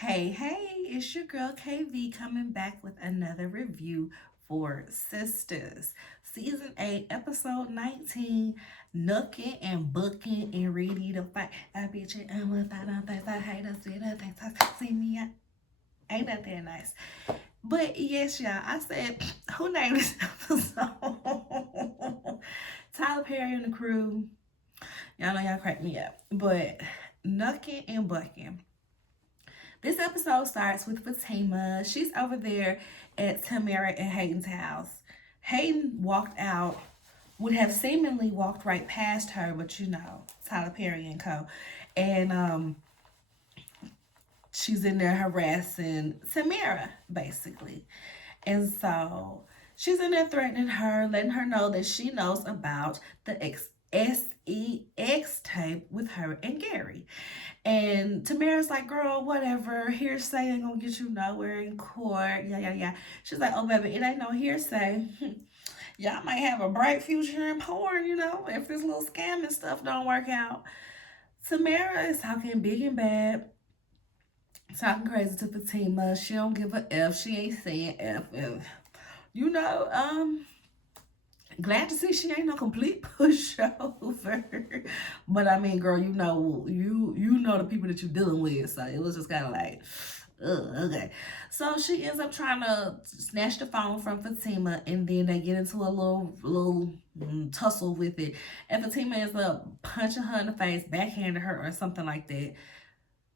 Hey, it's your girl KV coming back with another review for Sistas. Season 8, Episode 19, Nooking and Booking and Ready to Fight. I bet you I'm a thought on things I hate us, see the things I see me. Ain't that that nice? But yes, y'all, I said, who named this episode? Tyler Perry and the crew. Y'all know y'all crack me up. But Nooking and Bucking. This episode starts with Fatima. She's over there at Tamara and Hayden's house. Hayden walked out, would have seemingly walked right past her, but Tyler Perry and Co. And she's in there harassing Tamara, basically. And so she's in there threatening her, letting her know that she knows about the SEX tape with her and Gary. And Tamara's like, girl, whatever. Hearsay ain't gonna get you nowhere in court. Yeah, yeah, yeah. She's like, oh, baby, it ain't no hearsay. Y'all might have a bright future in porn, if this little scamming stuff don't work out. Tamara is talking big and bad, talking crazy to Fatima. She don't give a F. She ain't saying F. You know, glad to see she ain't no complete pushover. But I mean, girl, you know the people that you're dealing with, so it was just kind of like, ugh, okay. So she ends up trying to snatch the phone from Fatima, and then they get into a little tussle with it, and Fatima ends up punching her in the face, backhanding her, or something like that.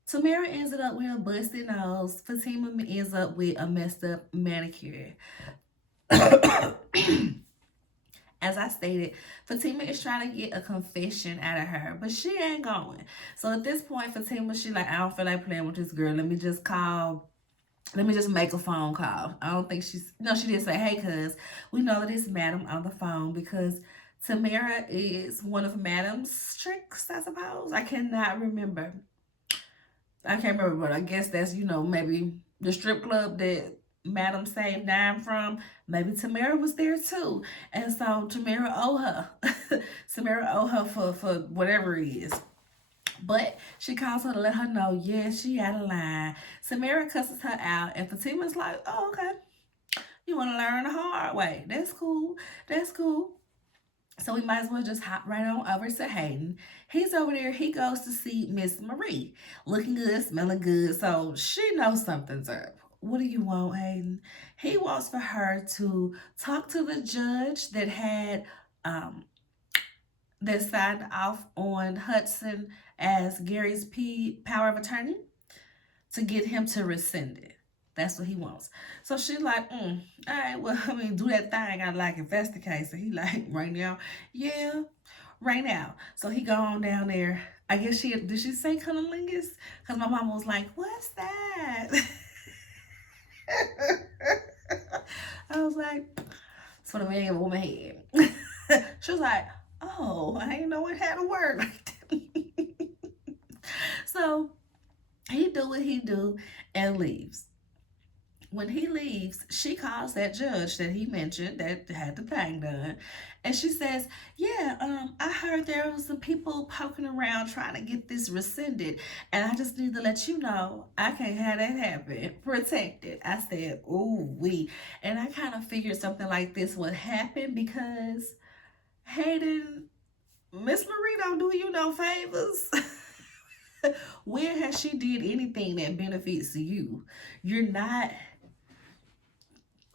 Tamara ends up with a busted nose. Fatima ends up with a messed up manicure. As I stated, Fatima is trying to get a confession out of her, but she ain't going. So at this point, Fatima, she like, I don't feel like playing with this girl. Let me just make a phone call. I don't think no, she did say, hey, cuz, we know that it's Madam on the phone because Tamara is one of Madam's tricks, I suppose. I cannot remember. I can't remember, but I guess that's, maybe the strip club that Madam saved dime from. Maybe Tamara was there too. And so Tamara owe her. Tamara owe her for whatever it is. But she calls her to let her know, yeah, she out of line. Samara cusses her out, and Fatima's like, oh, okay. You want to learn the hard way. That's cool. That's cool. So we might as well just hop right on over to Hayden. He's over there. He goes to see Miss Marie. Looking good, smelling good. So she knows something's up. What do you want, Hayden? He wants for her to talk to the judge that had that signed off on Hudson as Gary's power of attorney to get him to rescind it. That's what he wants. So she's like, all right, well, I mean, do that thing. I like if that's the case. So he like, right now, yeah, right now. So he go on down there. I guess did she say cunnilingus? Because my mom was like, what's that? I was like, it's what a man and woman had. She was like, oh, I didn't know it had a word like that. So he do what he do and leaves. When he leaves, she calls that judge that he mentioned that had the thing done, and she says, yeah, I heard there was some people poking around trying to get this rescinded, and I just need to let you know I can't have that happen. Protect it. I said, ooh, we. And I kind of figured something like this would happen because Hayden, Miss Marie don't do you no favors. When has she did anything that benefits you?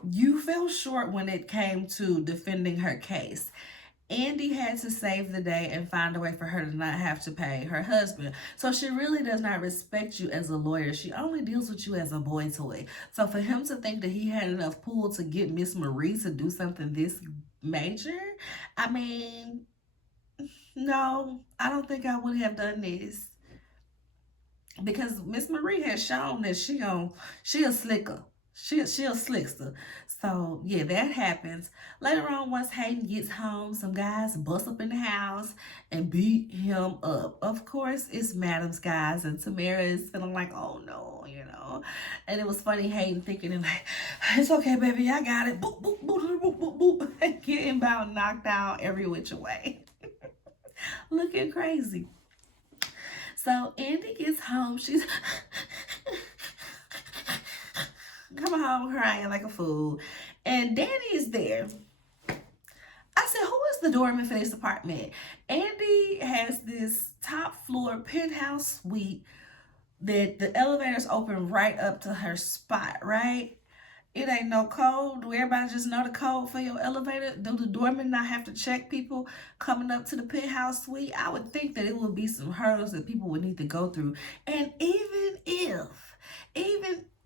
You fell short when it came to defending her case. Andy had to save the day and find a way for her to not have to pay her husband. So she really does not respect you as a lawyer. She only deals with you as a boy toy. So for him to think that he had enough pull to get Miss Marie to do something this major, I mean, no, I don't think I would have done this. Because Miss Marie has shown that she a slicker. She a slickster. So yeah, that happens. Later on, once Hayden gets home, some guys bust up in the house and beat him up. Of course, it's Madam's guys, and Tamara is feeling like, oh no. And it was funny, Hayden thinking and like, it's okay, baby, I got it. Boop, boop, boop, boop, boop, boop. Getting about knocked out every which way. Looking crazy. So Andy gets home. She's home crying like a fool. And Danny is there. I said, who is the doorman for this apartment? Andy has this top floor penthouse suite that the elevators open right up to her spot, right? It ain't no code. Do everybody just know the code for your elevator? Do the doorman not have to check people coming up to the penthouse suite? I would think that it would be some hurdles that people would need to go through. And even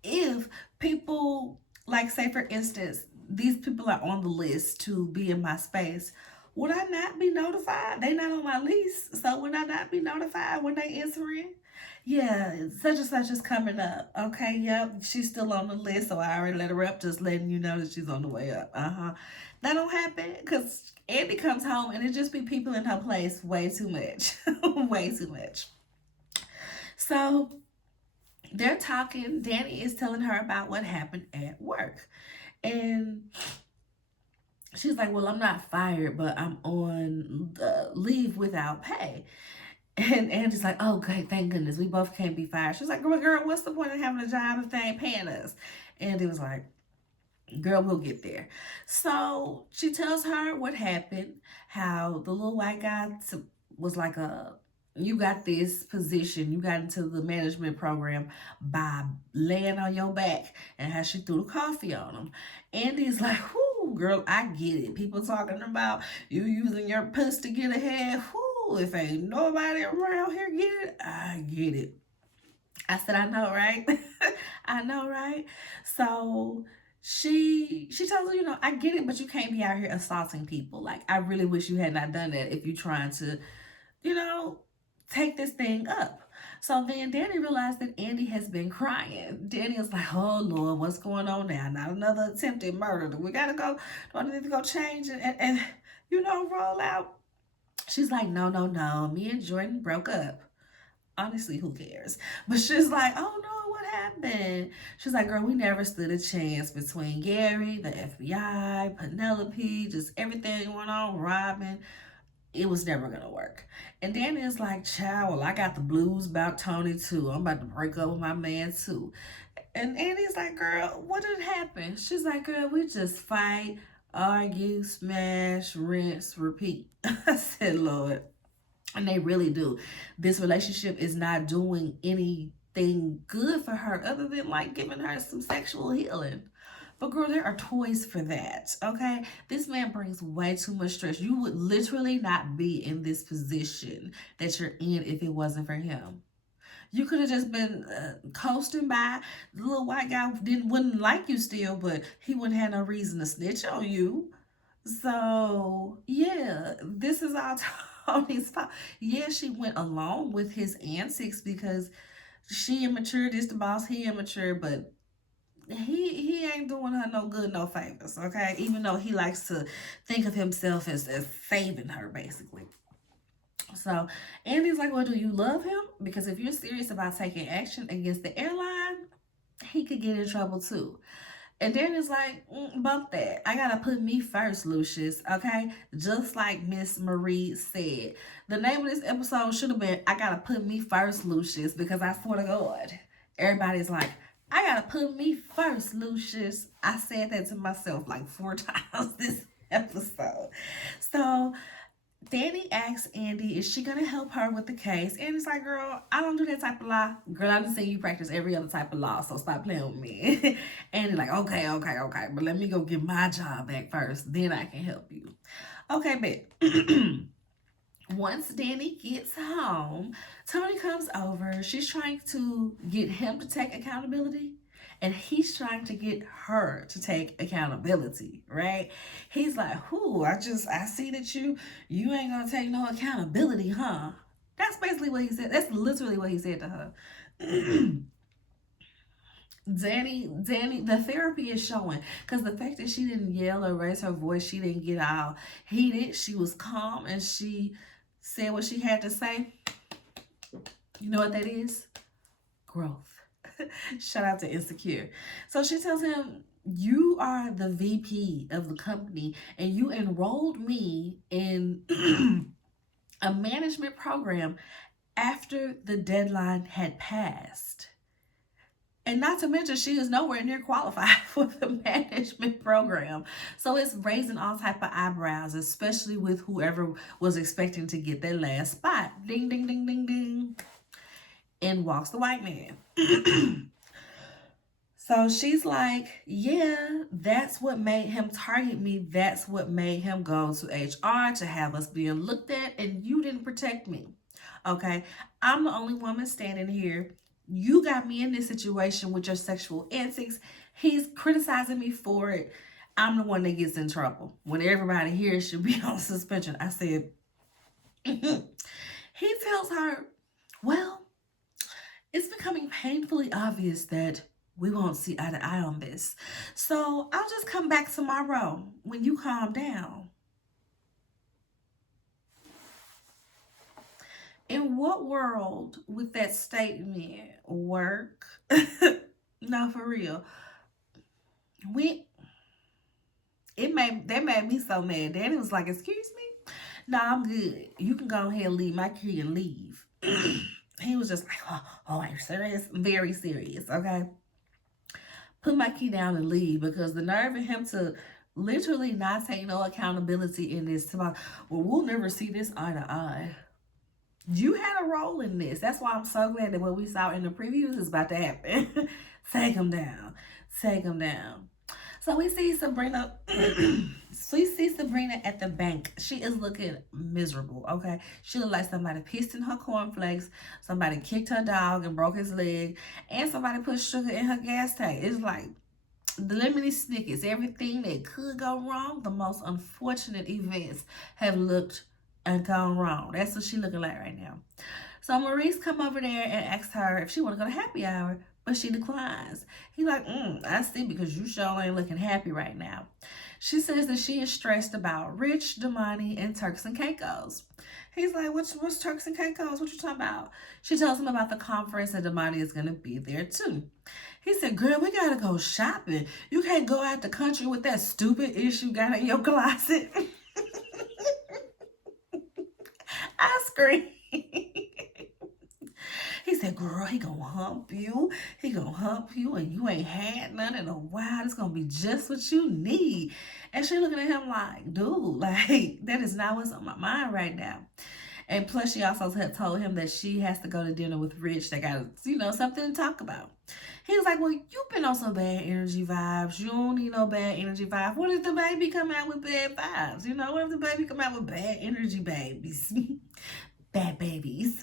if people, like say for instance, these people are on the list to be in my space, would I not be notified? They not on my list, so would I not be notified when they enter in? Yeah, such and such is coming up. Okay, yep, she's still on the list, so I already let her up, just letting you know that she's on the way up. That don't happen because Andy comes home and it just be people in her place way too much. Way too much. So they're talking. Danny is telling her about what happened at work. And she's like, well, I'm not fired, but I'm on leave without pay. And Andy's like, oh, okay, thank goodness. We both can't be fired. She's like, girl, what's the point of having a job if they ain't paying us? Andy was like, girl, we'll get there. So she tells her what happened, how the little white guy was like you got this position, you got into the management program by laying on your back, and how she threw the coffee on him. Andy's like, whoo, girl, I get it. People talking about you using your puss to get ahead. Whoo, if ain't nobody around here get it, I get it. I said, I know, right? I know, right? So she tells her, I get it, but you can't be out here assaulting people. Like, I really wish you had not done that if you're trying to, take this thing up. So then Danny realized that Andy has been crying. Danny is like, oh Lord, what's going on now? Not another attempted murder. We gotta go, do I need to go change and roll out? She's like, no. Me and Jordan broke up. Honestly, who cares? But she's like, oh no, what happened? She's like, girl, we never stood a chance between Gary, the FBI, Penelope, just everything went on, Robin. It was never gonna work. And Danny is like, child, well, I got the blues about Tony too. I'm about to break up with my man too. And Andy's like, girl, what did happen? She's like, girl, we just fight, argue, smash, rinse, repeat. I said, Lord. And they really do. This relationship is not doing anything good for her other than like giving her some sexual healing. But girl, there are toys for that, okay? This man brings way too much stress. You would literally not be in this position that you're in if it wasn't for him. You could have just been coasting by. The little white guy wouldn't like you still, but he wouldn't have no reason to snitch on you. So, yeah, this is all Tony's fault. Yeah, she went along with his antics because she immature, this the boss, he immature, but he ain't doing her no good, no favors, okay? Even though he likes to think of himself as saving her, basically. So Andy's like, well, do you love him? Because if you're serious about taking action against the airline, he could get in trouble too. And Danny's like, bump that. I gotta put me first, Lucius, okay? Just like Miss Marie said. The name of this episode should have been, I gotta put me first, Lucius, because I swear to God, everybody's like, I gotta put me first, Lucius. I said that to myself like 4 times this episode. So Danny asks Andy, is she gonna help her with the case? Andy's like, girl, I don't do that type of law. Girl, I done seen you practice every other type of law, so stop playing with me. Andy's like, okay, but let me go get my job back first, then I can help you. Okay, but once Danny gets home, Tony comes over. She's trying to get him to take accountability, and he's trying to get her to take accountability, right? He's like, I see that you ain't gonna take no accountability, huh? That's basically what he said. That's literally what he said to her. Danny, the therapy is showing, because the fact that she didn't yell or raise her voice, she didn't get all heated, she was calm, and she said what she had to say. You know what that is? Growth. Shout out to Insecure. So she tells him, you are the VP of the company and you enrolled me in a management program after the deadline had passed. And not to mention, she is nowhere near qualified for the management program. So it's raising all type of eyebrows, especially with whoever was expecting to get that last spot. Ding, ding, ding, ding, ding. In walks the white man. So she's like, yeah, that's what made him target me. That's what made him go to HR to have us being looked at, and you didn't protect me. Okay, I'm the only woman standing here. You got me in this situation with your sexual antics. He's criticizing me for it. I'm the one that gets in trouble when everybody here should be on suspension. I said, he tells her, well, it's becoming painfully obvious that we won't see eye to eye on this. So I'll just come back tomorrow when you calm down. In what world would that statement work? No, for real. We that made me so mad. Danny was like, excuse me? No, I'm good. You can go ahead and leave my key and leave. He was just like, oh, are you serious? Very serious, okay? Put my key down and leave, because the nerve of him to literally not take no accountability in this. Well, we'll never see this eye to eye. You had a role in this. That's why I'm so glad that what we saw in the previews is about to happen. Take him down. Take him down. So we see Sabrina. We see Sabrina at the bank. She is looking miserable. Okay, she looked like somebody pissed in her cornflakes. Somebody kicked her dog and broke his leg, and somebody put sugar in her gas tank. It's like the lemony snickets. Everything that could go wrong, the most unfortunate events have looked and gone wrong. That's what she looking like right now. So Maurice come over there and asks her if she want to go to happy hour, but she declines. He like, I see, because you sure ain't looking happy right now. She says that she is stressed about Rich, Damani, and Turks and Caicos. He's like, what's Turks and Caicos? What you talking about? She tells him about the conference, and Damani is going to be there too. He said, girl, we got to go shopping. You can't go out the country with that stupid issue you got in your closet. I screamed. He said, girl, he gonna hump you. He gonna hump you, and you ain't had none in a while. It's gonna be just what you need. And she looking at him like, dude, like, that is not what's on my mind right now. And plus, she also had told him that she has to go to dinner with Rich. They got, something to talk about. He was like, well, you've been on some bad energy vibes. You don't need no bad energy vibes. What if the baby come out with bad vibes? What if the baby come out with bad energy babies? Bad babies.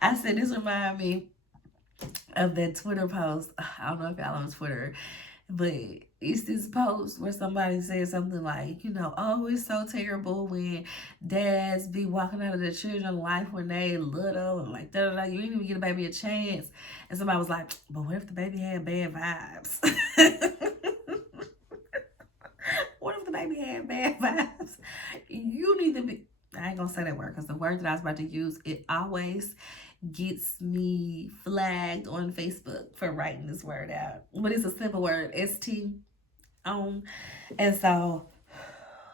I said, this remind me of that Twitter post. I don't know if y'all on Twitter, but it's this post where somebody said something like, oh, it's so terrible when dads be walking out of their children's life when they little and like da. You ain't even get a baby a chance. And somebody was like, but what if the baby had bad vibes? What if the baby had bad vibes? You need to be, I ain't gonna say that word because the word that I was about to use, it always gets me flagged on Facebook for writing this word out. But it's a simple word, ST on. And so,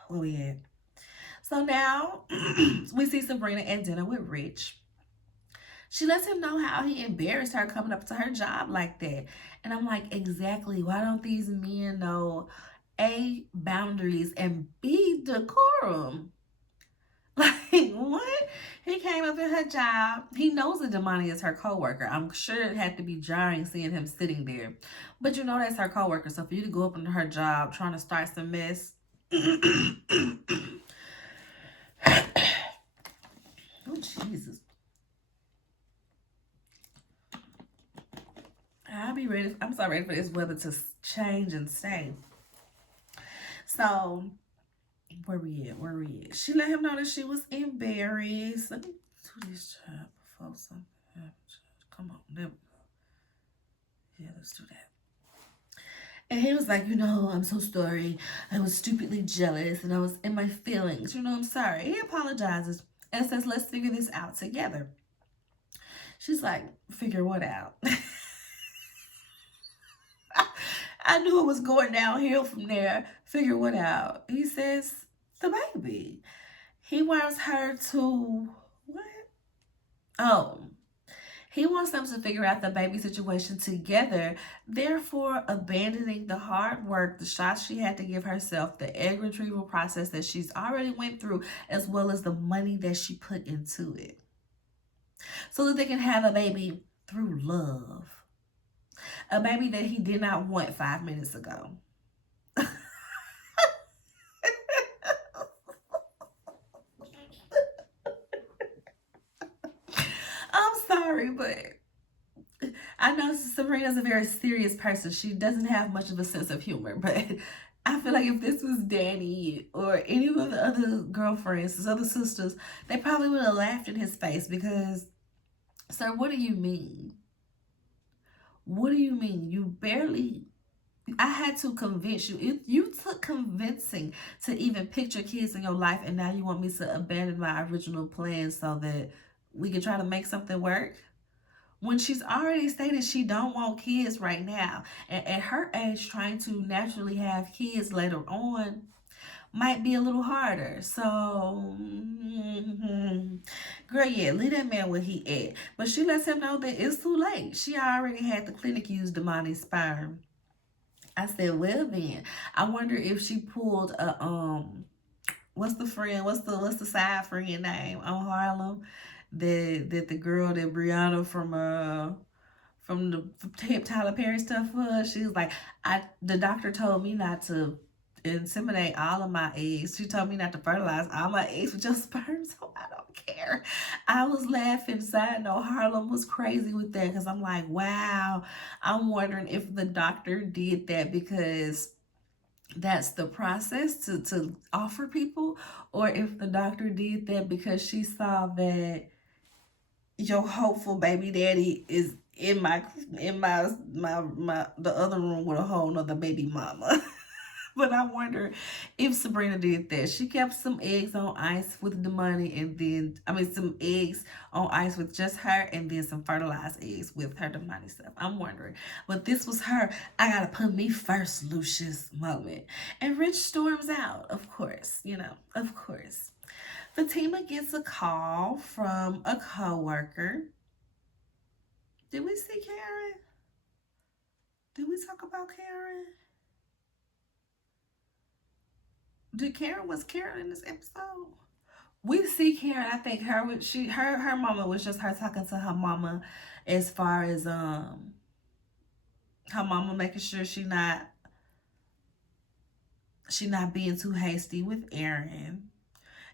where we at? So now, we see Sabrina at dinner with Rich. She lets him know how he embarrassed her coming up to her job like that. And I'm like, exactly. Why don't these men know A, boundaries, and B, decorum? Like, what? He came up in her job. He knows that Damani is her coworker. I'm sure it had to be jarring seeing him sitting there. But that's her coworker. So for you to go up into her job trying to start some mess. Oh, Jesus. I'm so ready for this weather to change and stay. So, where we at? She let him know that she was embarrassed. Let me do this job before something happens. Come on, there we go. Yeah, let's do that. And he was like, I'm so sorry. I was stupidly jealous and I was in my feelings. I'm sorry. He apologizes and says, let's figure this out together. She's like, figure what out? I knew it was going downhill from there. Figure what out? He says, the baby. He wants her to, what? Oh, He wants them to figure out the baby situation together, therefore abandoning the hard work, the shots she had to give herself, the egg retrieval process that she's already went through, as well as the money that she put into it. So that they can have a baby through love. A baby that he did not want 5 minutes ago. I'm sorry, but I know Sabrina's a very serious person. She doesn't have much of a sense of humor, but I feel like if this was Danny or any of the other girlfriends, his other sisters, they probably would have laughed in his face because, sir, what do you mean? What do you mean? You barely. I had to convince you. You took convincing to even picture kids in your life, and now you want me to abandon my original plan so that we could try to make something work? When she's already stated she don't want kids right now, and at her age trying to naturally have kids later on might be a little harder. So girl, yeah, leave that man where he at. But she lets him know that it's too late. She already had the clinic use Damani's sperm. I said, well then, I wonder if she pulled a what's the friend? What's the side friend name on Harlem? The girl that Brianna from the Tyler Perry stuff was. She was like, the doctor told me not to inseminate all of my eggs. She told me not to fertilize all my eggs with your sperm, so I don't care. I was laughing. Side note, Harlem was crazy with that because I'm like, wow. I'm wondering if the doctor did that because that's the process to offer people, or if the doctor did that because she saw that your hopeful baby daddy is in my the other room with a whole nother baby mama. But I wonder if Sabrina did that. She kept some eggs on ice with the money, and then some eggs on ice with just her, and then some fertilized eggs with her the money stuff. I'm wondering, but this was her. I gotta put me first, Lucius moment. And Rich storms out, of course. Of course. Fatima gets a call from a coworker. Did we see Karen? Did we talk about Karen? Was Karen in this episode? We see Karen. I think her mama was just her talking to her mama as far as her mama making sure she not being too hasty with Aaron.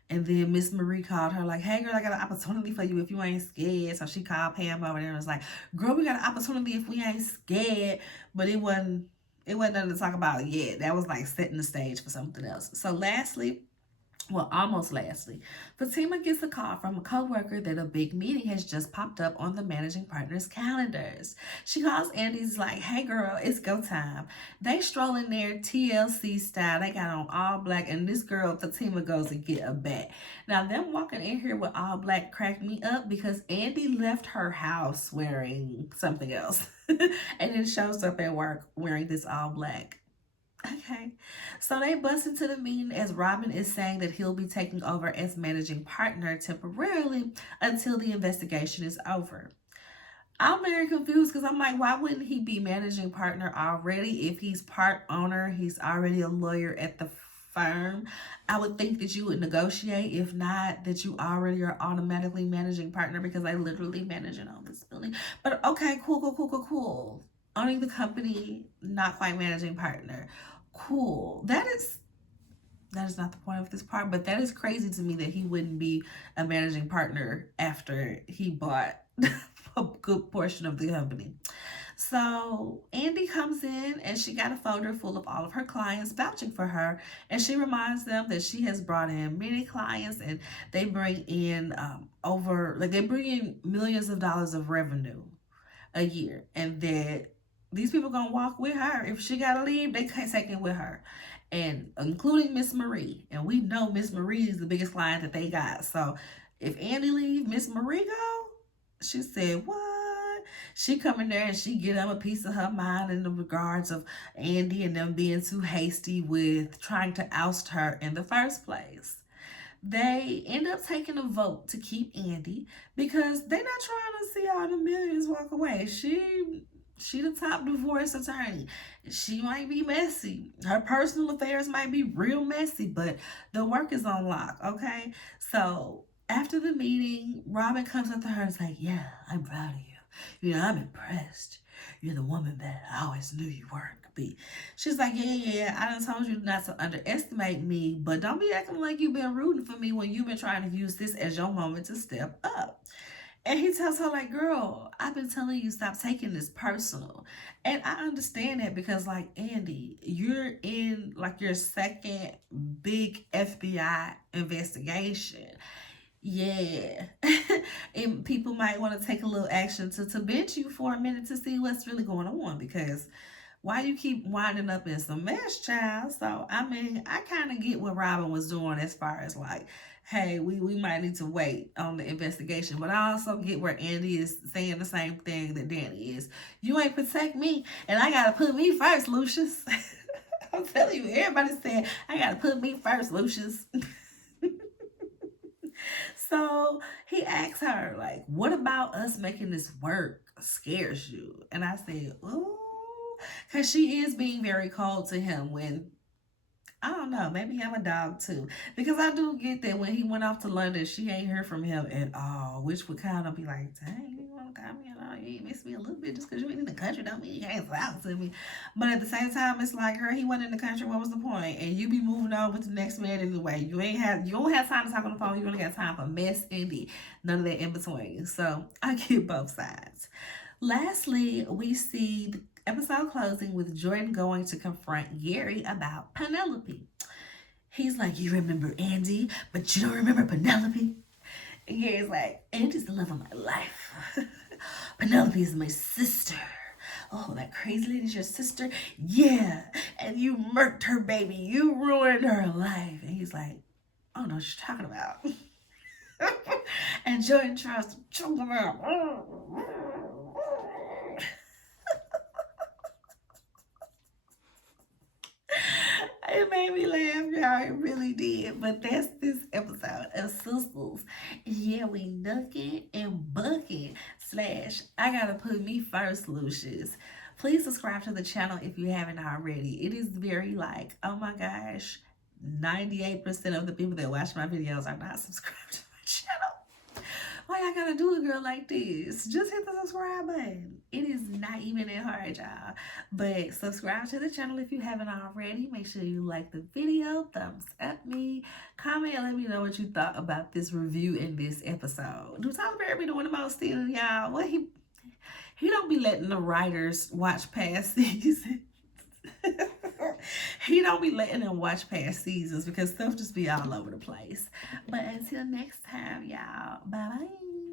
And then Miss Marie called her like, hey girl, I got an opportunity for you if you ain't scared. So she called Pam over there and was like, girl, we got an opportunity if we ain't scared. But it wasn't nothing to talk about yet. That was like setting the stage for something else. So almost lastly, Fatima gets a call from a coworker that a big meeting has just popped up on the managing partner's calendars. She calls Andy's like, hey girl, it's go time. They stroll in there TLC style. They got on all black, and this girl, Fatima, goes to get a bat. Now, them walking in here with all black cracked me up because Andy left her house wearing something else and then shows up at work wearing this all black. Okay, so they bust into the meeting as Robin is saying that he'll be taking over as managing partner temporarily until the investigation is over. I'm very confused because I'm like, why wouldn't he be managing partner already if he's part owner? He's already a lawyer at the firm. I would think that you would negotiate. If not, that you already are automatically managing partner because I literally manage it on this building. But okay, cool. Owning the company, not quite managing partner. Cool. That is not the point of this part, but that is crazy to me that he wouldn't be a managing partner after he bought a good portion of the company. So Andy comes in and she got a folder full of all of her clients vouching for her, and she reminds them that she has brought in many clients and they bring in millions of dollars of revenue a year, and that these people gonna walk with her. If she gotta leave, they can't take it with her, and including Miss Marie. And we know Miss Marie is the biggest client that they got. So if Andy leave, Miss Marie go. She said, what? She come in there and she get them a piece of her mind in the regards of Andy and them being too hasty with trying to oust her in the first place. they end up taking a vote to keep Andy because they're not trying to see all the millions walk away. She the top divorce attorney. She might be messy. Her personal affairs might be real messy, but the work is on lock, okay? So after the meeting, Robin comes up to her and is like, yeah, I'm proud of you. I'm impressed. You're the woman that I always knew you weren't to be. She's like, yeah, I done told you not to underestimate me, but don't be acting like you've been rooting for me when you've been trying to use this as your moment to step up. And he tells her, like, girl, I've been telling you stop taking this personal. And I understand that because, like, Andy, you're in, like, your second big FBI investigation. Yeah. And people might want to take a little action to bench you for a minute to see what's really going on because why you keep winding up in some mess, child? So, I mean, I kind of get what Robin was doing as far as like, hey, we might need to wait on the investigation. But I also get where Andy is saying the same thing that Danny is. You ain't protect me, and I got to put me first, Lucius. I'm telling you, everybody's saying, I got to put me first, Lucius. So he asks her, like, what about us making this work scares you? And I said, ooh, because she is being very cold to him when, I don't know, maybe I'm a dog too. Because I do get that when he went off to London, she ain't heard from him at all, which would kind of be like, dang, you want to come here? You ain't miss me a little bit just because you ain't in the country don't mean you can't talk to me. But at the same time, it's like, girl, he wasn't in the country. What was the point? And you be moving on with the next man anyway. You don't have time to talk on the phone. You only got time for mess and none of that in between. So I get both sides. Lastly, we see the episode closing with Jordan going to confront Gary about Penelope. He's like, you remember Andy, but you don't remember Penelope? And Gary's like, Andy's the love of my life. Penelope is my sister. Oh, that crazy lady's your sister? Yeah. And you murked her baby. You ruined her life. And he's like, oh, no, she's talking about. And Jordan tries to choke him out. It made me laugh, y'all. It really did. But that's this episode of Sistas. Yeah, we nucking and bucking. / I gotta put me first, Lucius. Please subscribe to the channel if you haven't already. It is very like, oh my gosh, 98% of the people that watch my videos are not subscribed to my channel. Why y'all gotta do a girl like this? Just hit the subscribe button. It is not even that hard, y'all. But subscribe to the channel if you haven't already. Make sure you like the video, thumbs up me, comment, and let me know what you thought about this review in this episode. Do Tyler Perry be doing the most still, y'all? What he don't be letting the writers watch past seasons. He don't be letting them watch past seasons because stuff just be all over the place. But until next time, y'all, bye-bye.